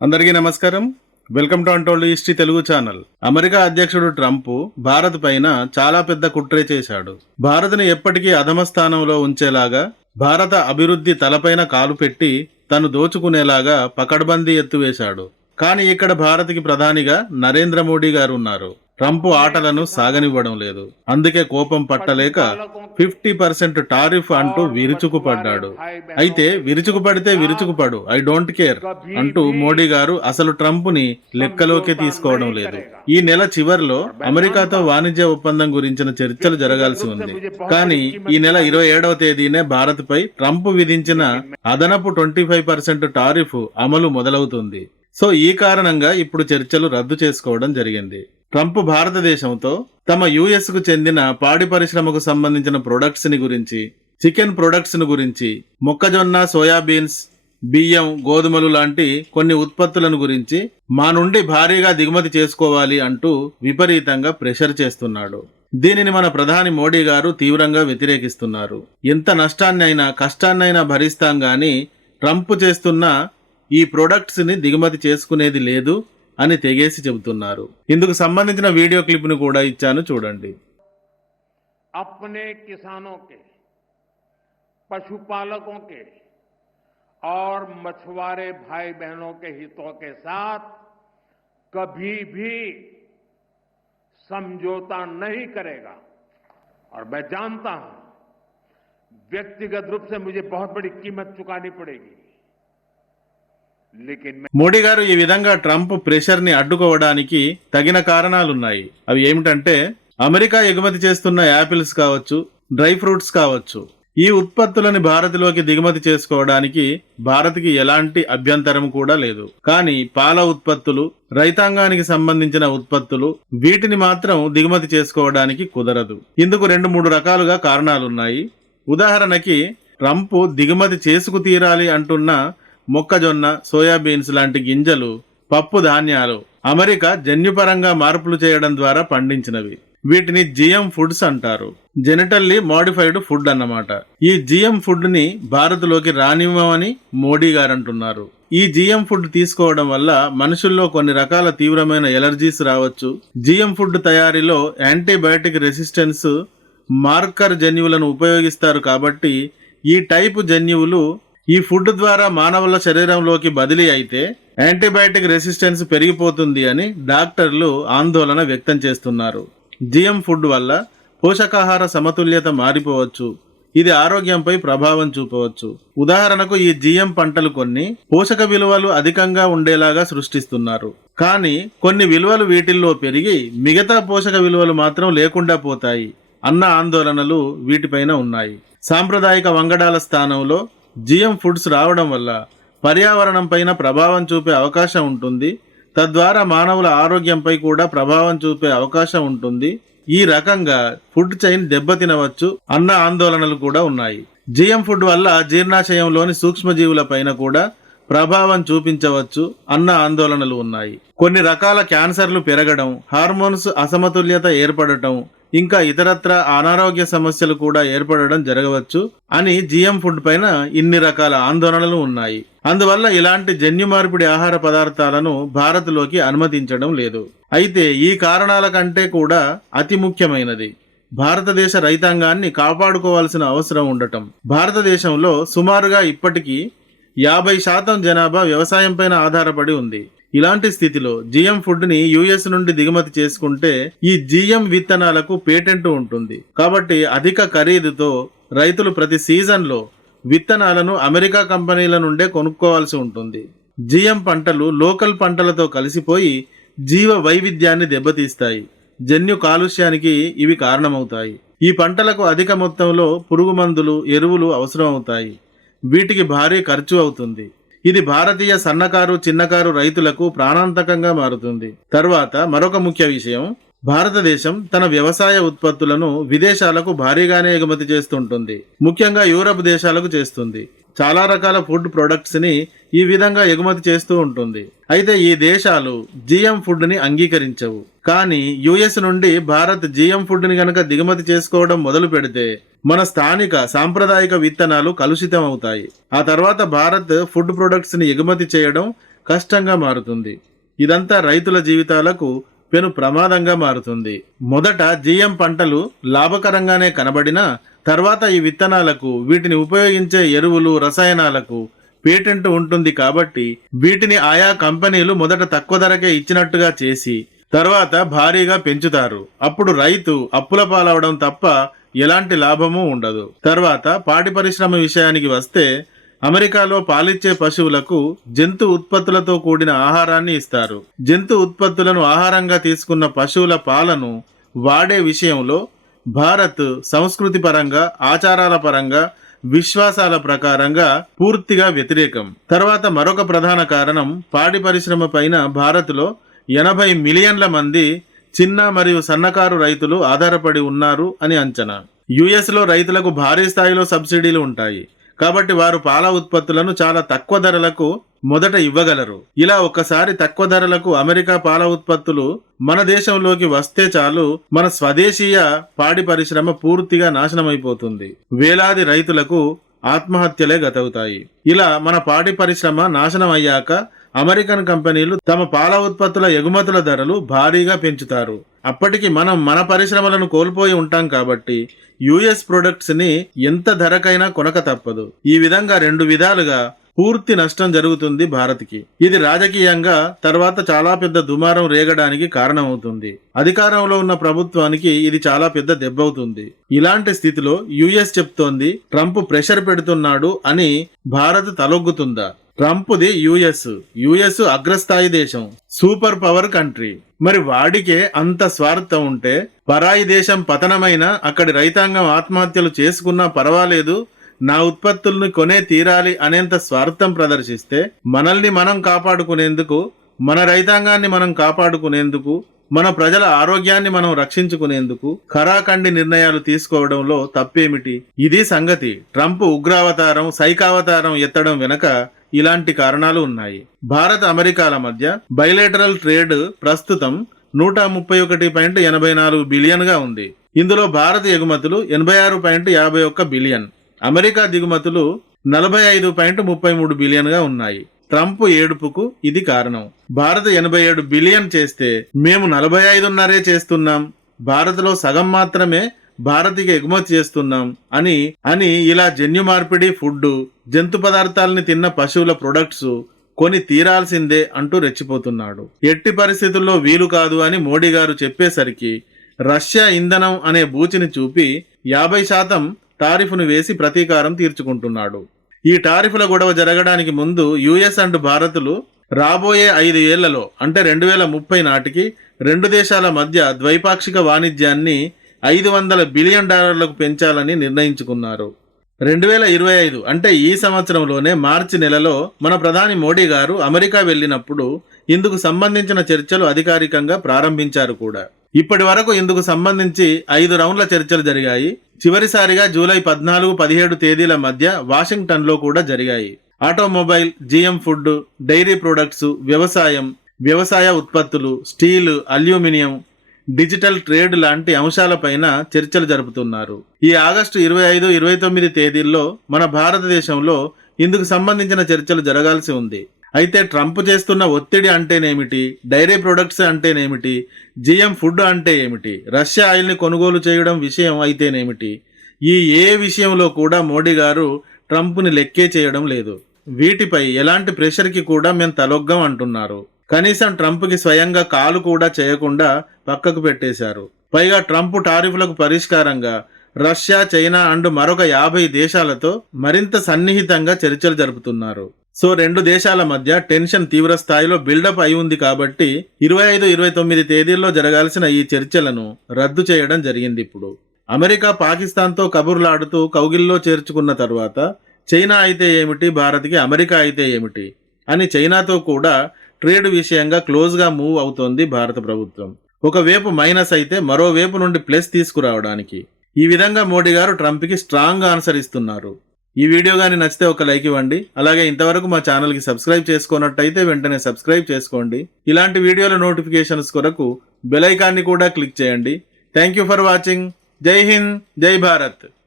అందరికీ నమస్కారం. Welcome to untold history Telugu channel. America అధ్యక్షుడు ట్రంప్ భారత్ పైన చాలా పెద్ద కుట్రే చేశాడు. భారత్ని ఎప్పటికీ అధమ స్థానంలో ఉంచేలాగా భారత అభివృద్ధి తలపైన కాలు పెట్టి తను దోచుకునేలాగా పకడ్బందీ ఎత్తువేశాడు. కానీ ఇక్కడ భారత్కి ప్రధానిగా నరేంద్ర మోడీ గారు ఉన్నారు. ట్రంప్ ఆటలను సాగనివ్వడం లేదు. అందుకే కోపం పట్టలేక ఫిఫ్టీ పర్సెంట్ టారిఫ్ అంటూ విరుచుకుపడ్డాడు. అయితే విరుచుకుపడితే విరుచుకుపడు ఐ డోంట్ కేర్ అంటూ మోడీ గారు అసలు ట్రంప్ని లెక్కలోకి తీసుకోవడం లేదు. ఈ నెల చివరిలో అమెరికాతో వాణిజ్య ఒప్పందం గురించిన చర్చలు జరగాల్సి ఉంది. కానీ ఈ నెల ఇరవై ఏడవ తేదీనే భారత్ పై ట్రంప్ విధించిన అదనపు ట్వంటీ ఫైవ్ పర్సెంట్ టారిఫ్ అమలు మొదలవుతుంది. సో ఈ కారణంగా ఇప్పుడు చర్చలు రద్దు చేసుకోవడం జరిగింది. ట్రంప్ భారతదేశంతో తమ యుఎస్కు చెందిన పాడి పరిశ్రమకు సంబంధించిన ప్రొడక్ట్స్ని గురించి చికెన్ ప్రొడక్ట్స్ను గురించి మొక్కజొన్న సోయాబీన్స్ బియ్యం గోధుమలు లాంటి కొన్ని ఉత్పత్తులను గురించి మా నుండి భారీగా దిగుమతి చేసుకోవాలి అంటూ విపరీతంగా ప్రెషర్ చేస్తున్నాడు. దీనిని మన ప్రధాని మోడీ గారు తీవ్రంగా వ్యతిరేకిస్తున్నారు. ఎంత నష్టాన్నైనా కష్టాన్నైనా భరిస్తాం గాని ట్రంప్ చేస్తున్న ఈ ప్రొడక్ట్స్ని దిగుమతి చేసుకునేది లేదు అని తెగేసి చెబుతున్నారు ఇందుకు సంబంధించిన వీడియో క్లిప్ ను కూడా ఇచ్చాను చూడండి अपने किसानों के पशुपालकों के और मछुआरे भाई बहनों के हितों के साथ कभी भी समझौता नहीं करेगा और मैं जानता हूं व्यक्तिगत रूप से मुझे बहुत बड़ी कीमत चुकानी पड़ेगी लेकिन मैं మోడీ గారు ఈ విధంగా ట్రంప్ ప్రెషర్ని అడ్డుకోవడానికి తగిన కారణాలున్నాయి. అవి ఏమిటంటే అమెరికా ఎగుమతి చేస్తున్న యాపిల్స్ కావచ్చు డ్రై ఫ్రూట్స్ కావచ్చు ఈ ఉత్పత్తులని భారత్లోకి దిగుమతి చేసుకోవడానికి భారత్కి ఎలాంటి అభ్యంతరం కూడా లేదు. కానీ పాల ఉత్పత్తులు రైతాంగానికి సంబంధించిన ఉత్పత్తులు వీటిని మాత్రం దిగుమతి చేసుకోవడానికి కుదరదు. ఇందుకు రెండు మూడు రకాలుగా కారణాలున్నాయి. ఉదాహరణకి ట్రంప్ దిగుమతి చేసుకు తీరాలి అంటున్న మొక్కజొన్న సోయాబీన్స్ లాంటి గింజలు పప్పు ధాన్యాలు అమెరికా జన్యుపరంగా మార్పులు చేయడం ద్వారా పండించినవి. వీటిని జిఎం ఫుడ్స్ అంటారు. జెనటల్లీ మోడిఫైడ్ ఫుడ్ అన్నమాట. ఈ జిఎం ఫుడ్ని భారత్లోకి రానివ్వమని మోడీ గారు అంటున్నారు ఈ జిఎం ఫుడ్ తీసుకోవడం వల్ల మనుషుల్లో కొన్ని రకాల తీవ్రమైన ఎలర్జీస్ రావచ్చు. జిఎం ఫుడ్ తయారీలో యాంటీబయాటిక్ రెసిస్టెన్స్ మార్కర్ జన్యువులను ఉపయోగిస్తారు కాబట్టి ఈ టైపు జన్యువులు ఈ ఫుడ్ ద్వారా మానవుల శరీరంలోకి బదిలీ అయితే యాంటీబయాటిక్ రెసిస్టెన్స్ పెరిగిపోతుంది అని డాక్టర్లు ఆందోళన వ్యక్తం చేస్తున్నారు. జిఎం ఫుడ్ వల్ల పోషకాహార సమతుల్యత మారిపోవచ్చు. ఇది ఆరోగ్యంపై ప్రభావం చూపవచ్చు. ఉదాహరణకు ఈ జిఎం పంటలు కొన్ని పోషక విలువలు అధికంగా ఉండేలాగా సృష్టిస్తున్నారు. కానీ కొన్ని విలువలు వీటిల్లో పెరిగి మిగతా పోషక విలువలు మాత్రం లేకుండా పోతాయి అన్న ఆందోళనలు వీటిపైన ఉన్నాయి. సాంప్రదాయిక వంగడాల స్థానంలో జిఎం ఫుడ్స్ రావడం వల్ల పర్యావరణం పైన ప్రభావం చూపే అవకాశం ఉంటుంది. తద్వారా మానవుల ఆరోగ్యంపై కూడా ప్రభావం చూపే అవకాశం ఉంటుంది. ఈ రకంగా ఫుడ్ చైన్ దెబ్బతినవచ్చు అన్న ఆందోళనలు కూడా ఉన్నాయి. జిఎం ఫుడ్ వల్ల జీర్ణాశయంలోని సూక్ష్మజీవుల పైన కూడా ప్రభావం చూపించవచ్చు అన్న ఆందోళనలు ఉన్నాయి. కొన్ని రకాల క్యాన్సర్లు పెరగడం హార్మోన్స్ అసమతుల్యత ఏర్పడటం ఇంకా ఇతరత్ర అనారోగ్య సమస్యలు కూడా ఏర్పడడం జరగవచ్చు అని జిఎం ఫుడ్ పైన ఇన్ని రకాల ఆందోళనలు ఉన్నాయి. అందువల్ల ఇలాంటి జన్యు మార్పిడి ఆహార పదార్థాలను భారత్లోకి అనుమతించడం లేదు. అయితే ఈ కారణాల కంటే కూడా అతి ముఖ్యమైనది. భారతదేశ రైతాంగాన్ని కాపాడుకోవాల్సిన అవసరం ఉండటం. భారతదేశంలో సుమారుగా ఇప్పటికీ యాభై శాతం జనాభా వ్యవసాయం పైన ఆధారపడి ఉంది. ఇలాంటి స్థితిలో జిఎం ఫుడ్ని యుఎస్ నుండి దిగుమతి చేసుకుంటే ఈ జిఎం విత్తనాలకు పేటెంట్ ఉంటుంది. కాబట్టి అధిక ఖరీదుతో రైతులు ప్రతి సీజన్లో విత్తనాలను అమెరికా కంపెనీల నుండే కొనుక్కోవాల్సి ఉంటుంది. జిఎం పంటలు లోకల్ పంటలతో కలిసిపోయి జీవ వైవిధ్యాన్ని దెబ్బతీస్తాయి. జన్యు కాలుష్యానికి ఇవి కారణమవుతాయి. ఈ పంటలకు అధిక మొత్తంలో పురుగు మందులు ఎరువులు అవసరమవుతాయి. వీటికి భారీ ఖర్చు అవుతుంది. ఇది భారతీయ సన్నకారు చిన్నకారు రైతులకు ప్రాణాంతకంగా మారుతుంది. తర్వాత మరొక ముఖ్య విషయం భారతదేశం తన వ్యవసాయ ఉత్పత్తులను విదేశాలకు భారీగానే ఎగుమతి చేస్తుంటుంది. ముఖ్యంగా యూరప్ దేశాలకు చేస్తుంది. చాలా రకాల ఫుడ్ ప్రొడక్ట్స్ని ఈ విధంగా ఎగుమతి చేస్తూ ఉంటుంది. అయితే ఈ దేశాలు జిఎం ఫుడ్ని అంగీకరించవు. కానీ యుఎస్ నుండి భారత్ జిఎం ఫుడ్ని కనుక గనక దిగుమతి చేసుకోవడం మొదలు పెడితే మన స్థానిక సాంప్రదాయిక విత్తనాలు కలుషితం అవుతాయి. ఆ తర్వాత భారత్ ఫుడ్ ప్రొడక్ట్స్ని ఎగుమతి చేయడం కష్టంగా మారుతుంది. ఇదంతా రైతుల జీవితాలకు పెను ప్రమాదంగా మారుతుంది. మొదట జిఎం పంటలు లాభకరంగానే కనబడినా తర్వాత ఈ విత్తనాలకు వీటిని ఉపయోగించే ఎరువులు రసాయనాలకు పేటెంట్ ఉంటుంది కాబట్టి వీటిని ఆయా కంపెనీలు మొదట తక్కువ ధరకే ఇచ్చినట్టుగా చేసి తర్వాత భారీగా పెంచుతారు. అప్పుడు రైతు అప్పుల పాలవడం తప్ప ఎలాంటి లాభము ఉండదు. తర్వాత పాడి పరిశ్రమ విషయానికి వస్తే అమెరికాలో పాలిచ్చే పశువులకు జంతు ఉత్పత్తులతో కూడిన ఆహారాన్ని ఇస్తారు. జంతు ఉత్పత్తులను ఆహారంగా తీసుకున్న పశువుల పాలను వాడే విషయంలో భారత్ సంస్కృతి పరంగా ఆచారాల పరంగా విశ్వాసాల ప్రకారంగా పూర్తిగా వ్యతిరేకం. తర్వాత మరొక ప్రధాన కారణం పాడి పరిశ్రమ పైన భారత్లో ఎనభై మిలియన్ల మంది చిన్న మరియు సన్నకారు రైతులు ఆధారపడి ఉన్నారు అని అంచనా. యుఎస్లో రైతులకు భారీ స్థాయిలో సబ్సిడీలు ఉంటాయి. కాబట్టి వారు పాల ఉత్పత్తులను చాలా తక్కువ ధరలకు మొదట ఇవ్వగలరు. ఇలా ఒక్కసారి తక్కువ ధరలకు అమెరికా పాల ఉత్పత్తులు మన దేశంలోకి వస్తే చాలు మన స్వదేశీయ పాడి పరిశ్రమ పూర్తిగా నాశనమైపోతుంది. వేలాది రైతులకు ఆత్మహత్యలే గతవుతాయి. ఇలా మన పాడి పరిశ్రమ నాశనం అయ్యాక అమెరికన్ కంపెనీలు తమ పాల ఉత్పత్తుల ఎగుమతుల ధరలు భారీగా పెంచుతారు. అప్పటికి మనం మన పరిశ్రమలను కోల్పోయి ఉంటాం కాబట్టి యుఎస్ ప్రొడక్ట్స్ని ఎంత ధరకైనా కొనక తప్పదు. ఈ విధంగా రెండు విధాలుగా పూర్తి నష్టం జరుగుతుంది భారత్కి. ఇది రాజకీయంగా తర్వాత చాలా పెద్ద దుమారం రేగడానికి కారణమవుతుంది. అధికారంలో ఉన్న ప్రభుత్వానికి ఇది చాలా పెద్ద దెబ్బవుతుంది. ఇలాంటి స్థితిలో యుఎస్ చెప్తోంది ట్రంప్ ప్రెషర్ పెడుతున్నాడు అని భారత్ తలొగ్గుతుందా? ట్రంప్ది యుఎస్. యుఎస్ అగ్రస్థాయి దేశం. Super power country. మరి వాడికే అంత స్వార్థం ఉంటే పరాయి దేశం పతనమైన అక్కడి రైతాంగం ఆత్మహత్యలు చేసుకున్నా పర్వాలేదు నా ఉత్పత్తుల్ని కొనే తీరాలి అనేంత స్వార్థం ప్రదర్శిస్తే మనల్ని మనం కాపాడుకునేందుకు మన రైతాంగాన్ని మనం కాపాడుకునేందుకు మన ప్రజల ఆరోగ్యాన్ని మనం రక్షించుకునేందుకు ఖరాఖండి నిర్ణయాలు తీసుకోవడంలో తప్పేమిటి? ఇది సంగతి. ట్రంప్ ఉగ్రావతారం సైకావతారం ఎత్తడం వెనక ఇలాంటి కారణాలు ఉన్నాయి. భారత్ అమెరికాల మధ్య బైలేటరల్ ట్రేడ్ ప్రస్తుతం నూట ముప్పై ఒకటి పాయింట్ ఎనభై నాలుగు బిలియన్గా ఉంది. ఇందులో భారత ఎగుమతులు ఎనభై ఆరు పాయింట్ యాభై ఒక్క బిలియన్ అమెరికా దిగుమతులు నలభై ఐదు పాయింట్ ముప్పై మూడు బిలియన్గా ఉన్నాయి. ట్రంప్ ఏడుపుకు ఇది కారణం. భారత్ ఎనభై ఏడు బిలియన్ చేస్తే మేము నలభై ఐదున్నరే చేస్తున్నాం. భారత్లో సగం మాత్రమే భారత్కి ఎగుమతి చేస్తున్నాం అని అని ఇలా జన్యు మార్పిడి ఫుడ్ జంతు పదార్థాలని తిన్న పశువుల ప్రొడక్ట్స్ కొని తీరాల్సిందే అంటూ రెచ్చిపోతున్నాడు. ఎట్టి పరిస్థితుల్లో వీలు కాదు అని మోడీ గారు చెప్పేసరికి రష్యా ఇంధనం అనే బూచిని చూపి యాభై శాతం టారిఫ్ను వేసి ప్రతీకారం తీర్చుకుంటున్నాడు. ఈ టారిఫ్ల గొడవ జరగడానికి ముందు యుఎస్ అండ్ భారత్లు రాబోయే ఐదు ఏళ్ళలో అంటే రెండు వేల ముప్పై నాటికి రెండు దేశాల మధ్య ద్వైపాక్షిక వాణిజ్యాన్ని ఐదు వందల బిలియన్ డాలర్లకు పెంచాలని నిర్ణయించుకున్నారు. రెండు వేల ఇరవై ఐదు అంటే ఈ సంవత్సరంలోనే మార్చి నెలలో మన ప్రధాని మోడీ గారు అమెరికా వెళ్ళినప్పుడు ఇందుకు సంబంధించిన చర్చలు అధికారికంగా ప్రారంభించారు కూడా. ఇప్పటి వరకు ఇందుకు సంబంధించి ఐదు రౌండ్ల చర్చలు జరిగాయి. చివరిసారిగా జూలై పద్నాలుగు పదిహేడు తేదీల మధ్య వాషింగ్టన్లో కూడా జరిగాయి. Automobile GM food dairy products వ్యవసాయం వ్యవసాయ ఉత్పత్తులు స్టీల్ అల్యూమినియం డిజిటల్ ట్రేడ్ లాంటి అంశాలపైన చర్చలు జరుపుతున్నారు. ఈ ఆగస్టు ఇరవై ఐదు ఇరవై తొమ్మిది తేదీల్లో మన భారతదేశంలో ఇందుకు సంబంధించిన చర్చలు జరగాల్సి ఉంది. అయితే ట్రంప్ చేస్తున్న ఒత్తిడి అంటేనేమిటి? డైరీ ప్రొడక్ట్స్ అంటేనేమిటి? జిఎం ఫుడ్ అంటే ఏమిటి? రష్యా ఆయిల్ని కొనుగోలు చేయడం విషయం అయితేనేమిటి? ఈ ఏ విషయంలో కూడా మోడీ గారు ట్రంప్ని లెక్కే చేయడం లేదు. వీటిపై ఎలాంటి ప్రెషర్కి కూడా మేము తలొగ్గం అంటున్నారు. కనీసం ట్రంప్కి స్వయంగా కాలు కూడా చేయకుండా పక్కకు పెట్టేశారు. పైగా ట్రంప్ టారిఫ్లకు పరిష్కారంగా రష్యా చైనా అండ్ మరొక యాభై దేశాలతో మరింత సన్నిహితంగా చర్చలు జరుపుతున్నారు. సో రెండు దేశాల మధ్య టెన్షన్ తీవ్ర స్థాయిలో బిల్డప్ అయి ఉంది కాబట్టి ఇరవై ఐదు ఇరవై తొమ్మిది తేదీల్లో జరగాల్సిన ఈ చర్చలను రద్దు చేయడం జరిగింది ఇప్పుడు. అమెరికా పాకిస్తాన్తో కబుర్లాడుతూ కౌగిల్లో చేర్చుకున్న తర్వాత చైనా అయితే ఏమిటి భారత్కి అమెరికా అయితే ఏమిటి అని చైనాతో కూడా ట్రేడ్ విషయంగా క్లోజ్గా మూవ్ అవుతోంది భారత ప్రభుత్వం. ఒకవైపు మైనస్ అయితే మరోవైపు నుండి ప్లస్ తీసుకురావడానికి. ఈ విధంగా మోడీ గారు ట్రంప్కి స్ట్రాంగ్ ఆన్సర్ ఇస్తున్నారు. ఈ వీడియో కానీ నచ్చితే ఒక లైక్ ఇవ్వండి. అలాగే ఇంతవరకు మా ఛానల్కి సబ్స్క్రైబ్ చేసుకున్నట్టయితే వెంటనే సబ్స్క్రైబ్ చేసుకోండి. ఇలాంటి వీడియోల నోటిఫికేషన్స్ కొరకు బెల్ ఐకాన్ని కూడా క్లిక్ చేయండి. Thank you for watching. జై హింద్ జై భారత్.